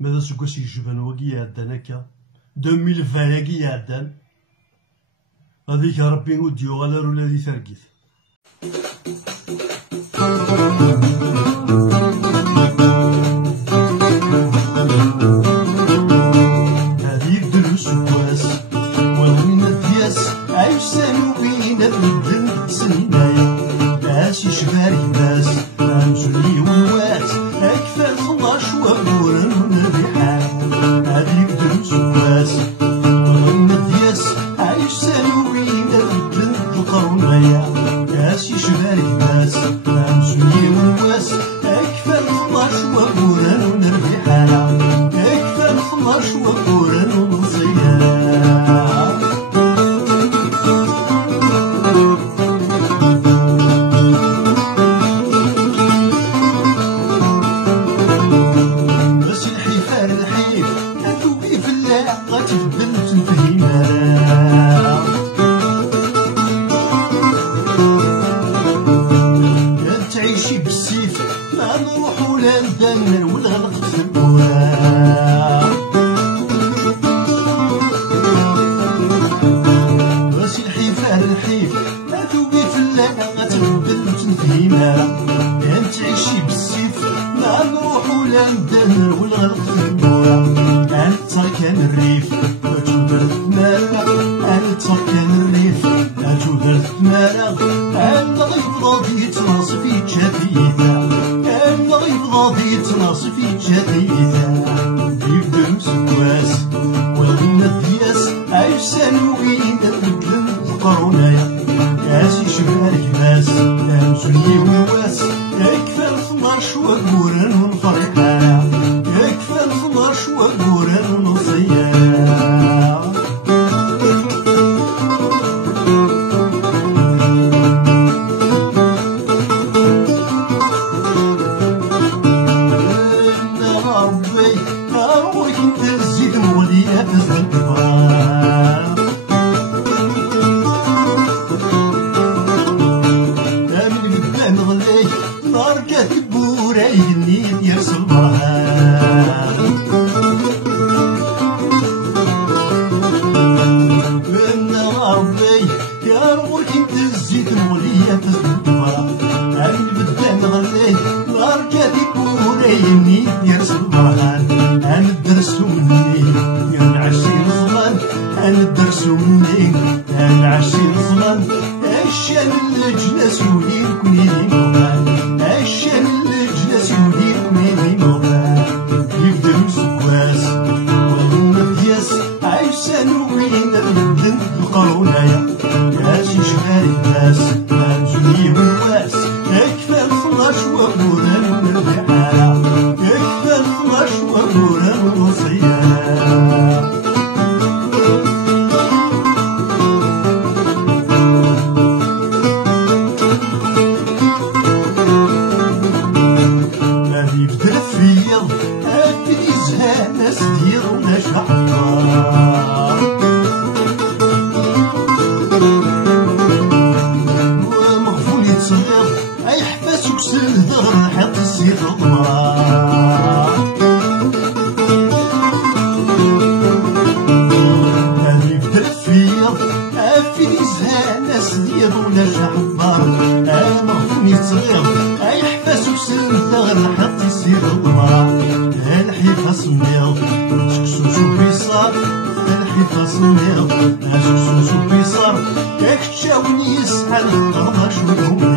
ماذا سكوسي يجبن وكي يعدان هكا 2020 ياكي يعدان هذيك ربي وديو غالر ولا ذي ترقيت هذيك دروس وكواس وين الدياس عيسان وين الدن سنينايا باس يشباري باس امزولي ونوات اكفال خلاص وابورن ونبيحان هذيك دروس وكواس وين الدياس عيسان وين الدن القرنايا باس يشباري باس امزولي ونواس اكفال خلاص وابورن ونبيحان اكفال خلاص وابورن ونصيان تعيشي بالسيف ما نروح ولا ندمر ولا نغلق في البواب راسي الحيفان الحيف ما توقف لا غتغبن وتنفهينا كان تعيشي بالسيف ما نروح ولا ندمر ولا نغلق في البواب أنا تركان الريف أجبر تمالا أنا تركان الريف أجبر تمالا أنا غيب راضي يتناص في جديدة أنا غيب راضي يتناص في جديدة يبدو مسكواس وين الدياس عيسان وين البدلن القرونايا كاس يشبارك باس أمزولي ونواس يكفى الفلاش وقورن ونفرحانا يكفى الفلاش وقورن ونصيان نار كاتب ورايني يرسل بهار من ربي يا ربي تزيد مولية تزدبها أنا بدان غلي نار كاتب ورايني يرسل بهار أنا درسو مني أنا عشير صغان أنا درسو مني أنا عشير صغان الشام الجناس ودير كنيني مغان الشام الجناس ودير كنيني مغان يبدا مسكواس وين الدياس عيسان وين البدن القرونايا كاس يشباري باس امزولي ونواس يكفى الفلاش وقوران ونربحانا يكفى الفلاش وقوران ونصيان ناس ديرو نجح ومغفول يتصغر اي حفاس وكسر الظهر حط السيف الضمار هذي بدرت فيا افين يزهى ناس ديرو نجح مغفول يتصغر اي حفاس وكسر الظهر حط السيف الضمار الحيفا صنيو تكسوسو بيصار الحيفا صنيو تكسوسو بيصار ياك تشاوني يسحل القرماش والهمة